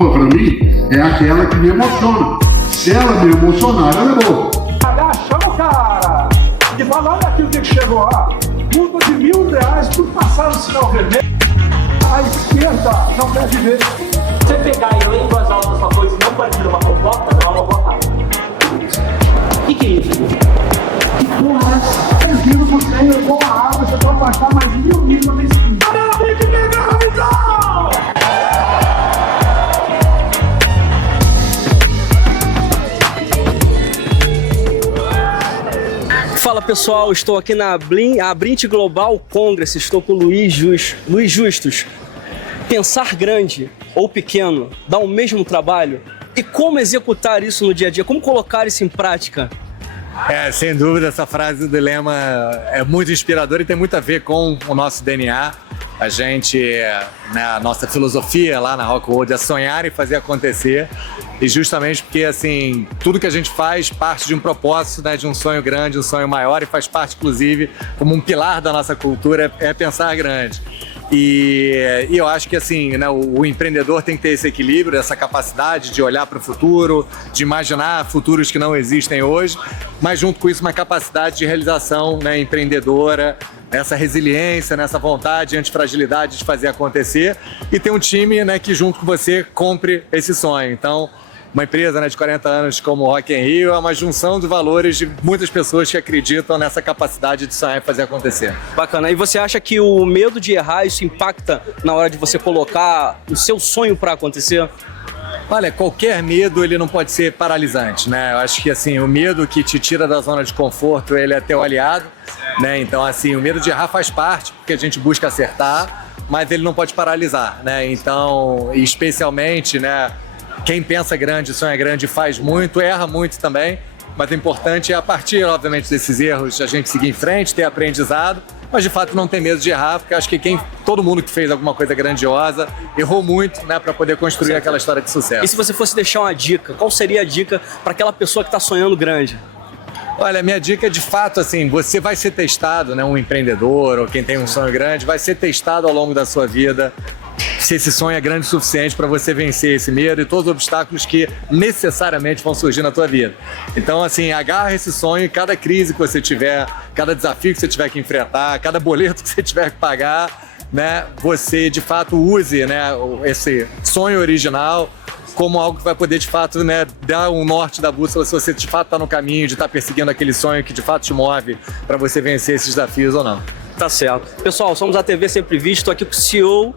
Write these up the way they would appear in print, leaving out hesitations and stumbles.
para mim é aquela que me emociona. Se ela me emocionar, eu levou. Chama o cara e fala, olha aqui o que chegou lá. Multa de R$1.000 por passar no sinal vermelho. A esquerda não quer viver. Você pegar e ler em voz alta essa coisa e não parecer uma fofoca, não é uma fofoca. O que é isso? Que porra é essa? Eu digo você, eu vou a água, você pode baixar mais 1.000 níveis nesse vídeo. Tem que pegar a visão! Fala pessoal, estou aqui na Abrint Global Congress, estou com o Luiz Justus. Pensar grande ou pequeno dá o mesmo trabalho? E como executar isso no dia a dia? Como colocar isso em prática? Sem dúvida, essa frase do Dilema é muito inspiradora e tem muito a ver com o nosso DNA. A gente, a nossa filosofia lá na Rockwood é sonhar e fazer acontecer. E justamente porque, assim, tudo que a gente faz parte de um propósito, né, de um sonho grande, um sonho maior, e faz parte, inclusive, como um pilar da nossa cultura, é pensar grande. E eu acho que, assim, né, o empreendedor tem que ter esse equilíbrio, essa capacidade de olhar para o futuro, de imaginar futuros que não existem hoje, mas junto com isso uma capacidade de realização, né, empreendedora, essa resiliência, nessa vontade, antifragilidade de fazer acontecer, e ter um time, né, que junto com você compre esse sonho. Então, uma empresa, né, de 40 anos como o Rock in Rio é uma junção de valores de muitas pessoas que acreditam nessa capacidade de sonhar e fazer acontecer. Bacana. E você acha que o medo de errar, isso impacta na hora de você colocar o seu sonho para acontecer? Olha, qualquer medo ele não pode ser paralisante, né? Eu acho que assim, o medo que te tira da zona de conforto, ele é teu aliado, né? Então assim, o medo de errar faz parte, porque a gente busca acertar, mas ele não pode paralisar, né? Então, especialmente, né, quem pensa grande, sonha grande, faz muito, erra muito também, mas o importante é, a partir, obviamente, desses erros, a gente seguir em frente, ter aprendizado, mas de fato não ter medo de errar, porque acho que todo mundo que fez alguma coisa grandiosa errou muito, né, para poder construir aquela história de sucesso. E se você fosse deixar uma dica, qual seria a dica para aquela pessoa que está sonhando grande? Olha, a minha dica é, de fato, assim, você vai ser testado, né, um empreendedor ou quem tem um sonho grande, vai ser testado ao longo da sua vida, se esse sonho é grande o suficiente para você vencer esse medo e todos os obstáculos que necessariamente vão surgir na tua vida. Então, assim, agarra esse sonho e cada crise que você tiver, cada desafio que você tiver que enfrentar, cada boleto que você tiver que pagar, né, você, de fato, use, né, esse sonho original como algo que vai poder, de fato, né, dar um norte da bússola se você, de fato, está no caminho de estar perseguindo aquele sonho que, de fato, te move para você vencer esses desafios ou não. Tá certo. Pessoal, somos a TV Sempre Visto, estou aqui com o CEO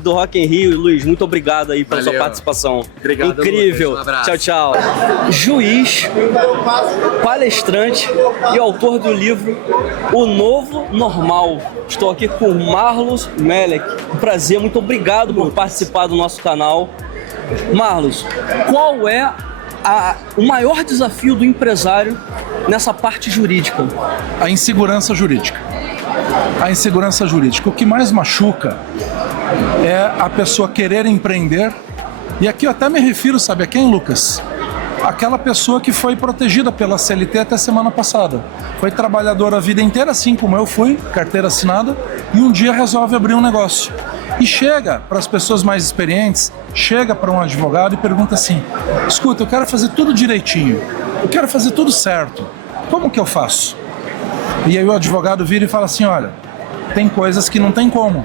do Rock in Rio. Luiz, muito obrigado aí pela sua participação. Obrigado, incrível. Lucas. Um abraço. Tchau, tchau. Juiz, palestrante e autor do livro O Novo Normal. Estou aqui com o Marlos Melek. Um prazer, muito obrigado por participar do nosso canal. Marlos, qual é o maior desafio do empresário nessa parte jurídica? A insegurança jurídica. A insegurança jurídica. O que mais machuca é a pessoa querer empreender, e aqui eu até me refiro, sabe a quem, Lucas? Aquela pessoa que foi protegida pela CLT até semana passada. Foi trabalhadora a vida inteira, assim como eu fui, carteira assinada, e um dia resolve abrir um negócio. E chega para as pessoas mais experientes, chega para um advogado e pergunta assim: escuta, eu quero fazer tudo direitinho, eu quero fazer tudo certo, como que eu faço? E aí o advogado vira e fala assim: olha, tem coisas que não tem como,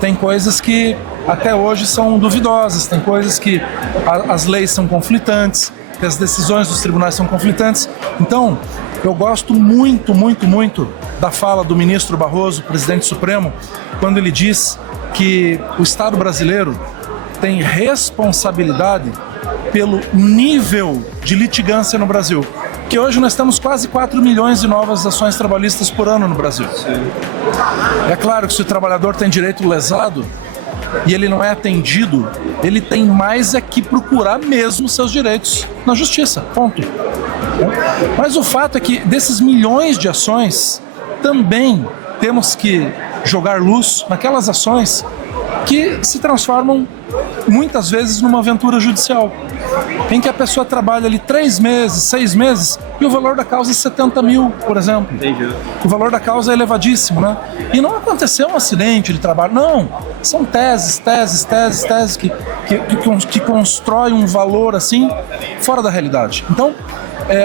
tem coisas que até hoje são duvidosas, tem coisas que as leis são conflitantes, que as decisões dos tribunais são conflitantes. Então, eu gosto muito, muito, muito da fala do ministro Barroso, presidente Supremo, quando ele diz que o Estado brasileiro tem responsabilidade pelo nível de litigância no Brasil. Que hoje nós temos quase 4 milhões de novas ações trabalhistas por ano no Brasil. Sim. É claro que se o trabalhador tem direito lesado e ele não é atendido, ele tem mais é que procurar mesmo seus direitos na justiça, ponto. Mas o fato é que desses milhões de ações, também temos que jogar luz naquelas ações que se transformam muitas vezes numa aventura judicial, em que a pessoa trabalha ali 3 meses, 6 meses, e o valor da causa é 70 mil, por exemplo. Entendi. O valor da causa é elevadíssimo, né? E não aconteceu um acidente de trabalho, não. São teses que constroem um valor assim, fora da realidade. Então,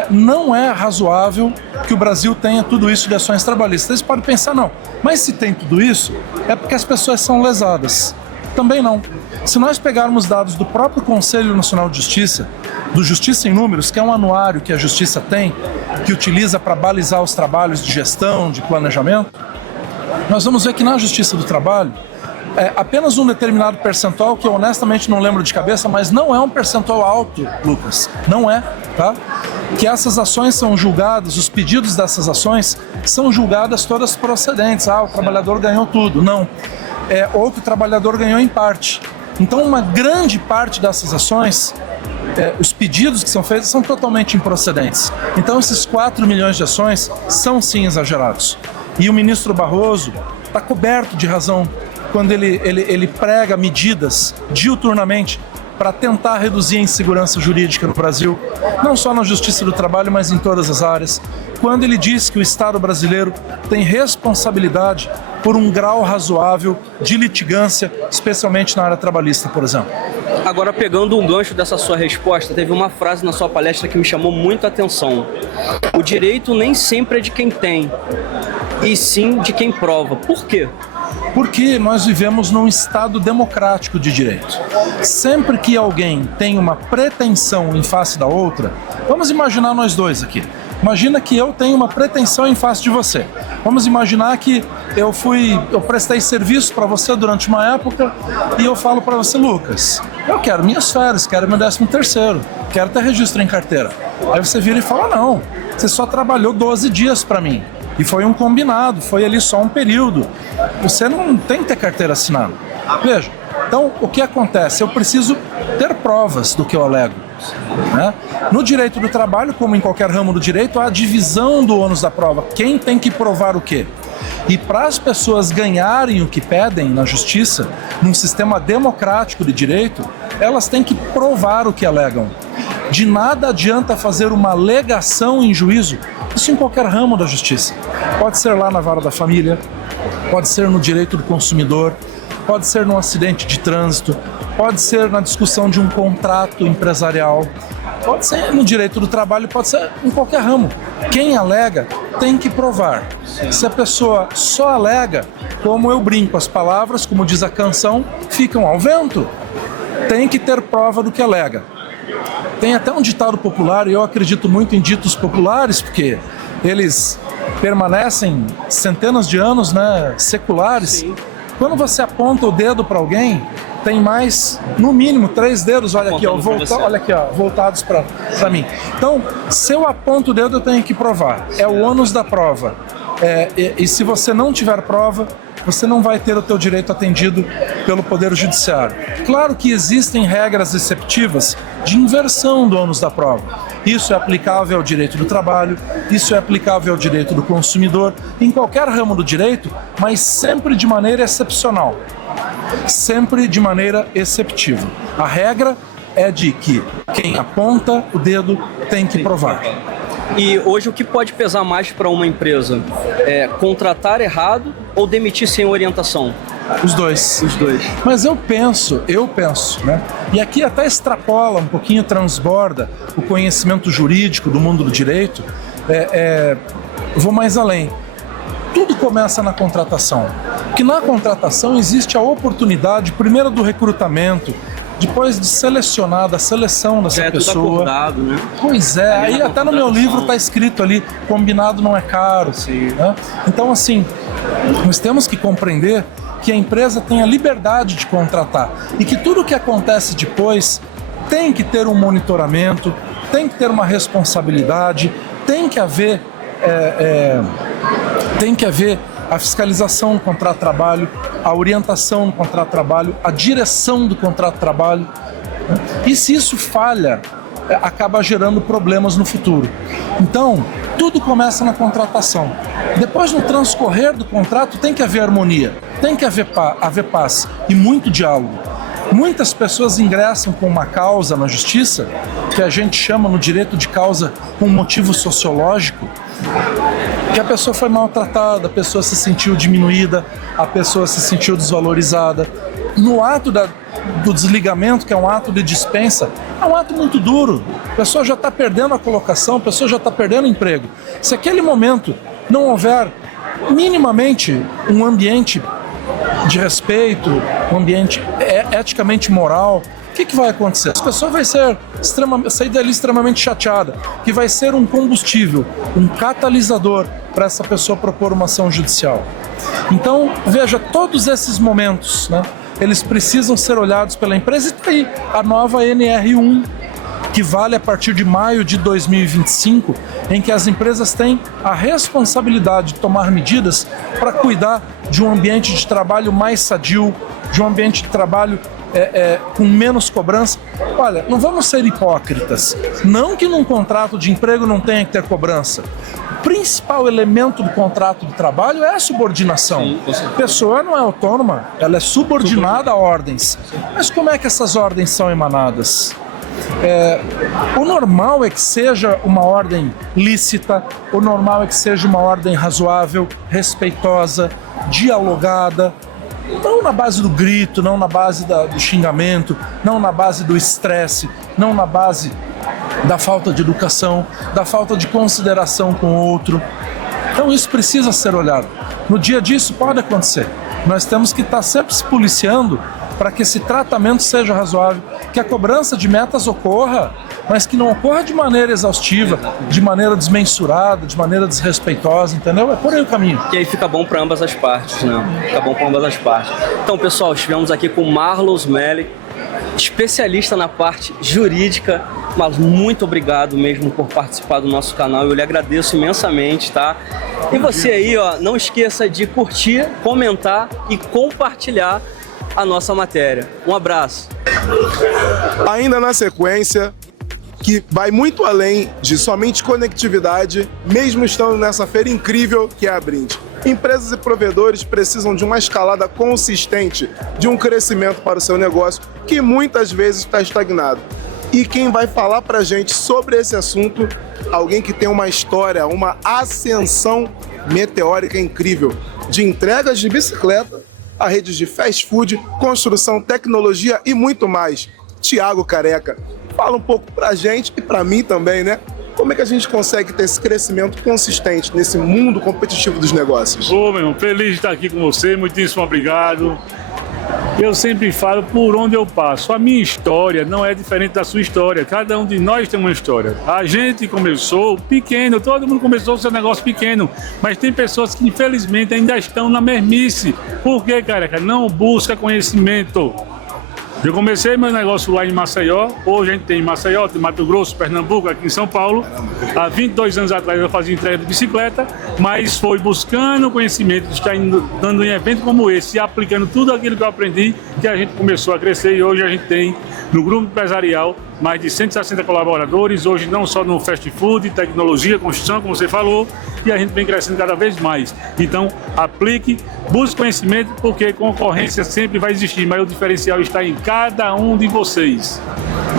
não é razoável que o Brasil tenha tudo isso de ações trabalhistas. Vocês podem pensar, não, mas se tem tudo isso, é porque as pessoas são lesadas. Também não. Se nós pegarmos dados do próprio Conselho Nacional de Justiça, do Justiça em Números, que é um anuário que a Justiça tem, que utiliza para balizar os trabalhos de gestão, de planejamento, nós vamos ver que na Justiça do Trabalho, apenas um determinado percentual, que eu honestamente não lembro de cabeça, mas não é um percentual alto, Lucas, não é, tá? Que essas ações são julgadas, os pedidos dessas ações são julgadas todas procedentes. O trabalhador ganhou tudo. Não. Ou que o trabalhador ganhou em parte. Então, uma grande parte dessas ações, os pedidos que são feitos são totalmente improcedentes. Então, esses 4 milhões de ações são sim exagerados. E o ministro Barroso está coberto de razão quando ele prega medidas diuturnamente para tentar reduzir a insegurança jurídica no Brasil, não só na Justiça do Trabalho, mas em todas as áreas. Quando ele diz que o Estado brasileiro tem responsabilidade por um grau razoável de litigância, especialmente na área trabalhista, por exemplo. Agora, pegando um gancho dessa sua resposta, teve uma frase na sua palestra que me chamou muito a atenção. O direito nem sempre é de quem tem, e sim de quem prova. Por quê? Porque nós vivemos num Estado democrático de direito. Sempre que alguém tem uma pretensão em face da outra, vamos imaginar nós dois aqui. Imagina que eu tenho uma pretensão em face de você. Vamos imaginar que eu prestei serviço para você durante uma época e eu falo para você, Lucas, eu quero minhas férias, quero meu 13º, quero ter registro em carteira. Aí você vira e fala, não, você só trabalhou 12 dias para mim. E foi um combinado, foi ali só um período. Você não tem que ter carteira assinada. Veja, então o que acontece? Eu preciso ter provas do que eu alego, né? No direito do trabalho, como em qualquer ramo do direito, há a divisão do ônus da prova. Quem tem que provar o quê? E para as pessoas ganharem o que pedem na justiça, num sistema democrático de direito, elas têm que provar o que alegam. De nada adianta fazer uma alegação em juízo, isso em qualquer ramo da justiça. Pode ser lá na vara da família, pode ser no direito do consumidor, pode ser num acidente de trânsito, pode ser na discussão de um contrato empresarial, pode ser no direito do trabalho, pode ser em qualquer ramo. Quem alega tem que provar. Se a pessoa só alega, como eu brinco, as palavras, como diz a canção, ficam ao vento. Tem que ter prova do que alega. Tem até um ditado popular, e eu acredito muito em ditos populares, porque eles permanecem centenas de anos, né, seculares. Sim. Quando você aponta o dedo para alguém, tem mais, no mínimo, 3 dedos, olha aqui, ó, voltados para mim. Então, se eu aponto o dedo, eu tenho que provar. É o ônus da prova. E se você não tiver prova, você não vai ter o teu direito atendido pelo Poder Judiciário. Claro que existem regras exceptivas de inversão do ônus da prova. Isso é aplicável ao direito do trabalho, isso é aplicável ao direito do consumidor, em qualquer ramo do direito, mas sempre de maneira excepcional. Sempre de maneira exceptiva. A regra é de que quem aponta o dedo tem que provar. E hoje o que pode pesar mais para uma empresa? É contratar errado ou demitir sem orientação? Os dois. Os dois. Mas eu penso, né? E aqui até extrapola um pouquinho, transborda o conhecimento jurídico do mundo do direito. Vou mais além. Tudo começa na contratação. Porque na contratação existe a oportunidade, primeiro do recrutamento, depois de selecionar, da seleção dessa pessoa. Tudo acordado, né? Pois é, aí até no meu livro está escrito ali, combinado não é caro. Né? Então, assim, nós temos que compreender que a empresa tem a liberdade de contratar e que tudo o que acontece depois tem que ter um monitoramento, tem que ter uma responsabilidade, tem que haver a fiscalização do contrato de trabalho, a orientação do contrato de trabalho, a direção do contrato de trabalho. E se isso falha, acaba gerando problemas no futuro. Então, tudo começa na contratação. Depois, no transcorrer do contrato, tem que haver harmonia, tem que haver paz e muito diálogo. Muitas pessoas ingressam com uma causa na justiça, que a gente chama no direito de causa um motivo sociológico, que a pessoa foi maltratada, a pessoa se sentiu diminuída, a pessoa se sentiu desvalorizada. No ato do desligamento, que é um ato de dispensa, é um ato muito duro. A pessoa já está perdendo a colocação, a pessoa já está perdendo o emprego. Se aquele momento não houver minimamente um ambiente de respeito, um ambiente eticamente moral, o que vai acontecer? A pessoa vai sair dali extremamente chateada, que vai ser um combustível, um catalisador para essa pessoa propor uma ação judicial. Então, veja, todos esses momentos, né, eles precisam ser olhados pela empresa. E está aí a nova NR1, que vale a partir de maio de 2025, em que as empresas têm a responsabilidade de tomar medidas para cuidar de um ambiente de trabalho mais sadio, de um ambiente de trabalho com menos cobrança. Olha, não vamos ser hipócritas. Não que num contrato de emprego não tenha que ter cobrança. O principal elemento do contrato de trabalho é a subordinação. Sim, a pessoa não é autônoma, ela é subordinada a ordens. Mas como é que essas ordens são emanadas? O normal é que seja uma ordem lícita, o normal é que seja uma ordem razoável, respeitosa, dialogada, não na base do grito, não na base do xingamento, não na base do estresse, não na base da falta de educação, da falta de consideração com o outro. Então isso precisa ser olhado. No dia a dia isso pode acontecer. Nós temos que estar sempre se policiando para que esse tratamento seja razoável, que a cobrança de metas ocorra, mas que não ocorra de maneira exaustiva, de maneira desmensurada, de maneira desrespeitosa, entendeu? É por aí o caminho. E aí fica bom para ambas as partes, né? Fica bom para ambas as partes. Então, pessoal, estivemos aqui com o Marlos Melick, especialista na parte jurídica. Marlos, muito obrigado mesmo por participar do nosso canal, eu lhe agradeço imensamente, tá? E você aí, ó, não esqueça de curtir, comentar e compartilhar a nossa matéria. Um abraço. Ainda na sequência, que vai muito além de somente conectividade, mesmo estando nessa feira incrível que é a Brint. Empresas e provedores precisam de uma escalada consistente, de um crescimento para o seu negócio, que muitas vezes está estagnado. E quem vai falar pra gente sobre esse assunto, alguém que tem uma história, uma ascensão meteórica incrível, de entregas de bicicleta a redes de fast food, construção, tecnologia e muito mais. Thiago Careca, fala um pouco pra gente e pra mim também, né? Como é que a gente consegue ter esse crescimento consistente nesse mundo competitivo dos negócios? Ô, meu irmão, feliz de estar aqui com você, muitíssimo obrigado. Eu sempre falo por onde eu passo. A minha história não é diferente da sua história. Cada um de nós tem uma história. A gente começou pequeno, todo mundo começou o seu negócio pequeno. Mas tem pessoas que infelizmente ainda estão na mesmice. Por quê, Careca? Não busca conhecimento. Eu comecei meu negócio lá em Maceió, hoje a gente tem em Maceió, tem Mato Grosso, Pernambuco, aqui em São Paulo. Há 22 anos atrás eu fazia entrega de bicicleta, mas foi buscando conhecimento, estar dando em evento como esse e aplicando tudo aquilo que eu aprendi, que a gente começou a crescer e hoje a gente tem no grupo empresarial mais de 160 colaboradores, hoje não só no fast food, tecnologia, construção, como você falou, e a gente vem crescendo cada vez mais. Então, aplique, busque conhecimento, porque concorrência sempre vai existir, mas o diferencial está em cada um de vocês.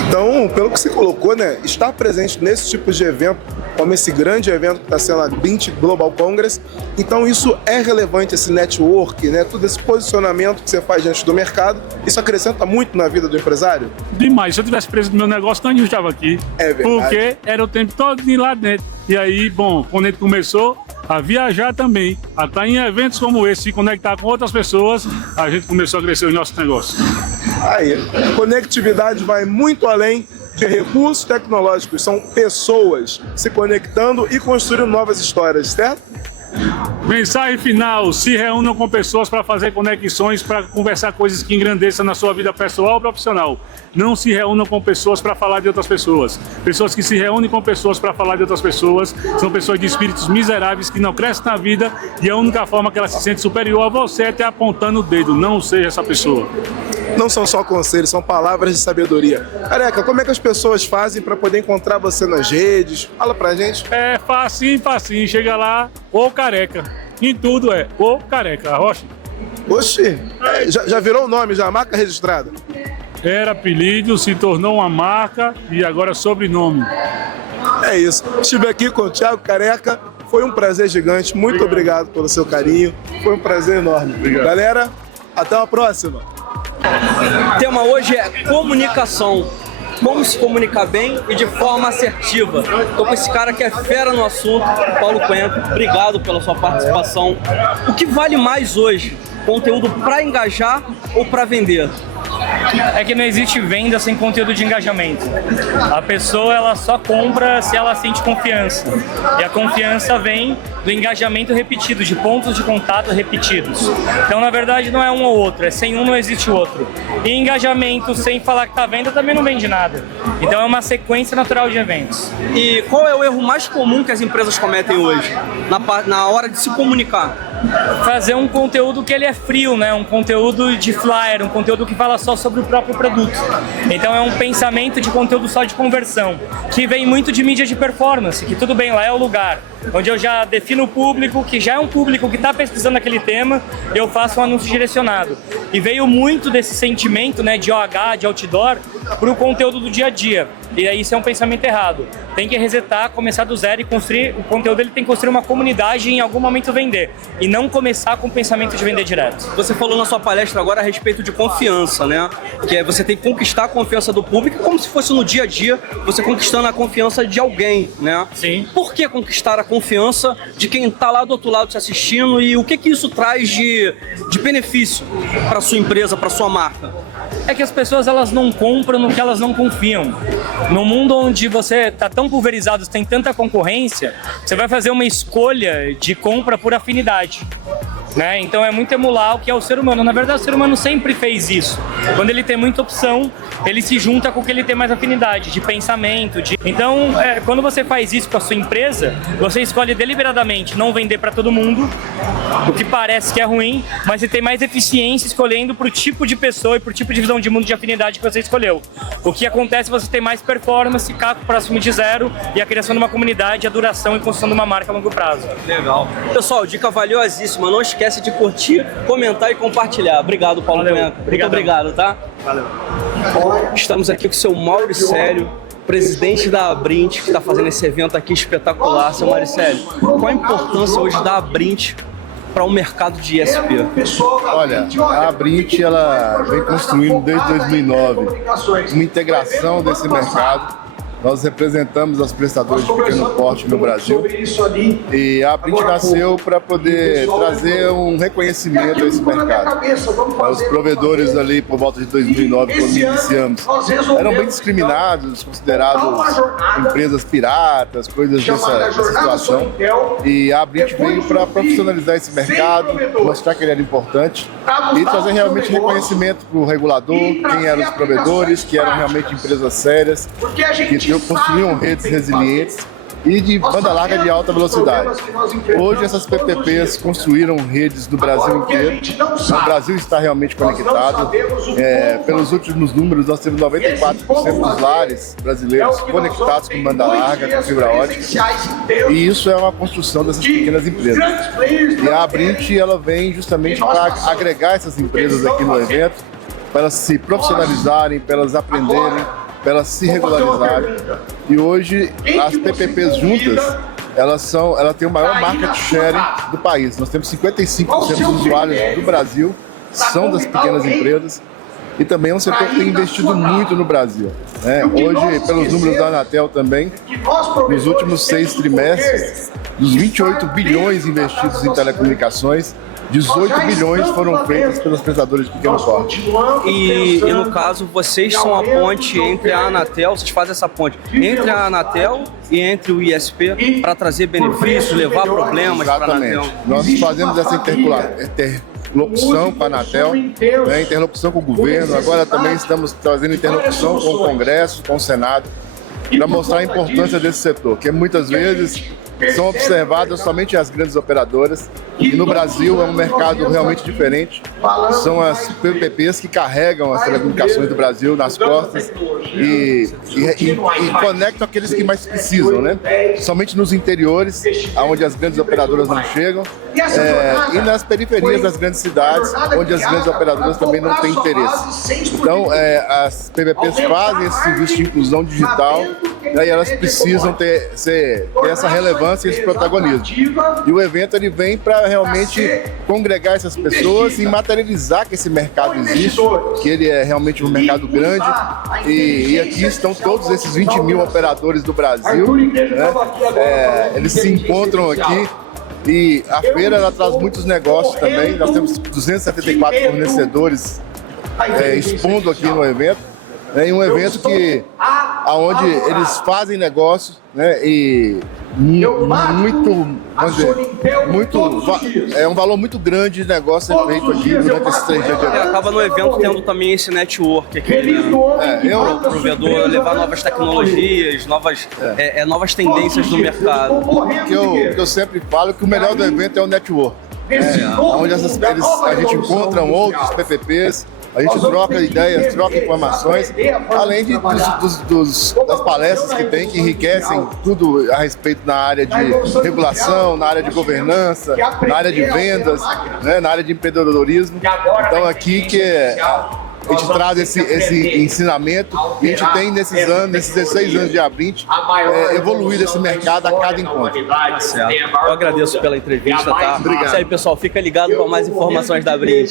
Então, pelo que você colocou, né, estar presente nesse tipo de evento, como esse grande evento que está sendo a Brint Global Congress, então isso é relevante, esse network, né, todo esse posicionamento que você faz diante do mercado, isso acrescenta muito na vida do empresário? Demais. Se eu tivesse preso no meu negócio, não estava aqui. É verdade. Porque era o tempo todo de lá dentro. E aí, bom, quando a gente começou a viajar também, a estar em eventos como esse, se conectar com outras pessoas, a gente começou a crescer os nossos negócios. Aí, conectividade vai muito além de recursos tecnológicos, são pessoas se conectando e construindo novas histórias, certo? Mensagem final: se reúnam com pessoas para fazer conexões, para conversar coisas que engrandeçam na sua vida pessoal ou profissional. Não se reúnam com pessoas para falar de outras pessoas. Pessoas que se reúnem com pessoas para falar de outras pessoas são pessoas de espíritos miseráveis que não crescem na vida e a única forma que ela se sente superior a você é até apontando o dedo. Não seja essa pessoa. Não são só conselhos, são palavras de sabedoria. Careca, como é que as pessoas fazem para poder encontrar você nas redes? Fala pra gente. É facinho, facinho. Chega lá, ô Careca. Em tudo é ô Careca. Rocha. Oxi, já virou o nome, já, marca registrada. Era apelido, se tornou uma marca e agora é sobrenome. É isso. Estive aqui com o Thiago Careca. Foi um prazer gigante. Muito obrigado pelo seu carinho. Foi um prazer enorme. Obrigado. Galera, até a próxima. O tema hoje é comunicação. Como se comunicar bem e de forma assertiva. Estou com esse cara que é fera no assunto, Paulo Cuenca. Obrigado pela sua participação. O que vale mais hoje? Conteúdo para engajar ou para vender? É que não existe venda sem conteúdo de engajamento. A pessoa ela só compra se ela sente confiança. E a confiança vem do engajamento repetido, de pontos de contato repetidos. Então, na verdade, não é um ou outro, é sem um não existe o outro. E engajamento sem falar que está venda também não vende nada. Então é uma sequência natural de eventos. E qual é o erro mais comum que as empresas cometem hoje, na hora de se comunicar? Fazer um conteúdo que ele é frio, né? Um conteúdo de flyer, um conteúdo que fala só sobre o próprio produto. Então é um pensamento de conteúdo só de conversão, que vem muito de mídia de performance, que tudo bem, lá é o lugar onde eu já defino o público, que já é um público que está pesquisando aquele tema, e eu faço um anúncio direcionado. E veio muito desse sentimento, né, de OH, de outdoor, para o conteúdo do dia a dia. E aí isso é um pensamento errado. Tem que resetar, começar do zero e construir, o conteúdo ele tem que construir uma comunidade e em algum momento vender. E não começar com o pensamento de vender direto. Você falou na sua palestra agora a respeito de confiança, né? Que é você tem que conquistar a confiança do público como se fosse no dia a dia você conquistando a confiança de alguém, né? Sim. Por que conquistar a confiança de quem está lá do outro lado te assistindo e o que isso traz de benefício para sua empresa, para sua marca? É que as pessoas elas não compram no que elas não confiam. No mundo onde você está tão pulverizado, tem tanta concorrência, você vai fazer uma escolha de compra por afinidade. Né? Então é muito emular o que é o ser humano. Na verdade, o ser humano sempre fez isso. Quando ele tem muita opção, ele se junta com o que ele tem mais afinidade, de pensamento. Então, quando você faz isso com a sua empresa, você escolhe deliberadamente não vender para todo mundo, o que parece que é ruim, mas você tem mais eficiência escolhendo para o tipo de pessoa e para o tipo de visão de mundo de afinidade que você escolheu. O que acontece é você ter mais performance, caco próximo de zero e a criação de uma comunidade, a duração e construção de uma marca a longo prazo. Legal. Pessoal, dica valiosíssima. Não esquece de curtir, comentar e compartilhar. Obrigado, Paulo Cuenca. Muito obrigado, tá? Valeu. Estamos aqui com o seu Mauricélio, presidente da Abrint, que está fazendo esse evento aqui espetacular. Seu Mauricélio, qual a importância hoje da Abrint para o mercado de ISP? Olha, a Abrint ela vem construindo desde 2009 uma integração desse mercado. Nós representamos as prestadoras de pequeno porte no Brasil e a Abrint nasceu para poder trazer um reconhecimento a esse mercado. Os provedores ali, por volta de 2009, quando iniciamos, eram bem discriminados, considerados empresas piratas, coisas dessa situação. E a Abrint veio para profissionalizar esse mercado, mostrar que ele era importante e trazer realmente reconhecimento para o regulador, quem eram os provedores, que eram realmente empresas sérias, que construíam redes resilientes e de banda larga de alta velocidade. Hoje essas PPPs construíram redes no Brasil inteiro. O Brasil está realmente conectado. Pelos últimos números, nós temos 94% dos lares brasileiros conectados com banda larga, com fibra ótica. E isso é uma construção dessas pequenas empresas. E a Abrint ela vem justamente para agregar essas empresas aqui no evento, para elas se profissionalizarem, para elas aprenderem, para elas se regularizarem. E hoje as PPPs juntas, elas têm o maior market share do país. Nós temos 55% dos usuários do Brasil, são das pequenas empresas, e também é um setor que tem investido muito no Brasil. Hoje, pelos números da Anatel também, nos últimos 6 trimestres, dos 28 bilhões investidos em telecomunicações, 18 bilhões foram feitos pelas prestadoras de pequeno porte. E no caso, vocês são a ponte entre a Anatel, vocês fazem essa ponte entre a Anatel e entre o ISP para trazer benefícios, levar problemas para a Anatel. Nós fazemos essa interlocução com a Anatel, interlocução com o governo, agora também estamos fazendo interlocução com o Congresso, com o Senado, para mostrar a importância desse setor, que muitas vezes são observadas somente as grandes operadoras. E no Brasil é um mercado realmente diferente. São as PPPs que carregam as telecomunicações do Brasil nas costas e conectam aqueles que mais precisam, né? Somente nos interiores, onde as grandes operadoras não chegam, e nas periferias das grandes cidades, onde as grandes operadoras também não têm interesse. Então, as PPPs fazem esse serviço de inclusão digital, né, e elas precisam ter essa relevância e esse protagonismo. E o evento ele vem para realmente congregar essas pessoas e materializar que esse mercado existe, que ele é realmente um mercado grande, e aqui estão todos esses 20 mil operadores do Brasil, né? Eles se encontram aqui. E a feira ela traz muitos negócios também. Nós temos 274 fornecedores expondo aqui no evento. Em um evento onde eles fazem negócios, né, e é um valor muito grande de negócio feito aqui durante esses 3 dias de evento. Acaba no evento tendo também esse network aqui, né? O provedor levar novas tecnologias, novas tendências do mercado. O que eu sempre falo que o melhor do evento é o network, onde a gente encontra outros PPPs, a gente troca ideias, troca informações, além das palestras que tem, que enriquecem tudo a respeito na área de regulação, na área de governança, na área de vendas, né, na área de empreendedorismo. Então aqui que a gente traz esse ensinamento e a gente tem nesses 16 anos de Abrint, evoluído esse mercado a cada encontro. Tá certo. Eu agradeço pela entrevista, tá? Obrigado. Isso aí, pessoal, fica ligado para mais informações da Abrint.